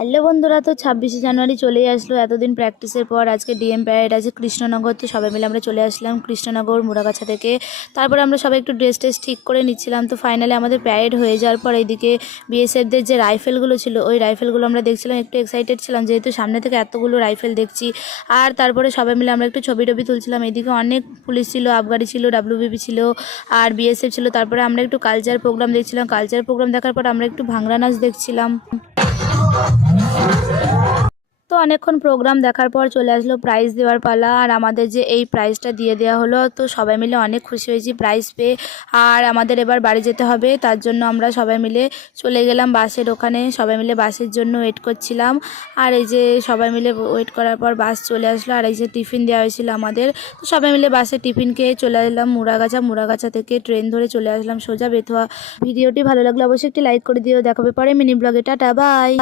Hello বন্ধুরা, তো 26শে জানুয়ারি চলেই আসলো। এতদিন প্র্যাকটিসের পর আজকে ডিএম প্যারেড আছে কৃষ্ণনগর। তো সবাই মিলে আমরা চলে আসলাম কৃষ্ণনগর মুড়াগাছা থেকে। তারপরে আমরা সবাই একটু ড্রেস টেস ঠিক করে নিচ্ছিলাম। তো ফাইনালি আমাদের প্যারেড হয়ে যাওয়ার পর এইদিকে বিএসএফদের যে রাইফেলগুলো ছিল ওই রাইফেলগুলো আমরা দেখছিলাম। একটু এক্সাইটেড ছিলাম যেহেতু সামনে থেকে এতগুলো রাইফেল দেখছি। আর তারপরে সবাই মিলে আমরা একটু ছবি টবি তুলছিলাম। এইদিকে অনেক পুলিশ ছিল, আবগারি ছিল, ডাব্লিউবিপি ছিল আর বিএসএফ ছিল। তারপরে আমরা একটু কালচার প্রোগ্রাম দেখছিলাম। কালচার প্রোগ্রাম দেখার পর আমরা একটু ভাংড়া নাচ দেখছিলাম। তো অনেকক্ষণ প্রোগ্রাম দেখার পর চলে আসলো প্রাইজ দেওয়ার পালা। আর আমাদের যে এই প্রাইজটা দিয়ে দেওয়া হলো, তো সবাই মিলে অনেক খুশি হয়েছি প্রাইজ পেয়ে। আর আমাদের এবার বাড়ি যেতে হবে, তার জন্য আমরা সবাই মিলে চলে গেলাম বাসের ওখানে। সবাই মিলে বাসের জন্য ওয়েট করছিলাম। আর এই যে সবাই মিলে ওয়েট করার পর বাস চলে আসলো। আর এই যে টিফিন দেওয়া হয়েছিল আমাদের, তো সবাই মিলে বাসে টিফিন খেয়ে চলে এলাম মুড়াগাছা থেকে ট্রেন ধরে চলে আসলাম সোজা বেথুয়া। ভিডিওটি ভালো লাগলে অবশ্যই একটি লাইক করে দিও। দেখাবে পরে মিনি ব্লগে। Tata, by.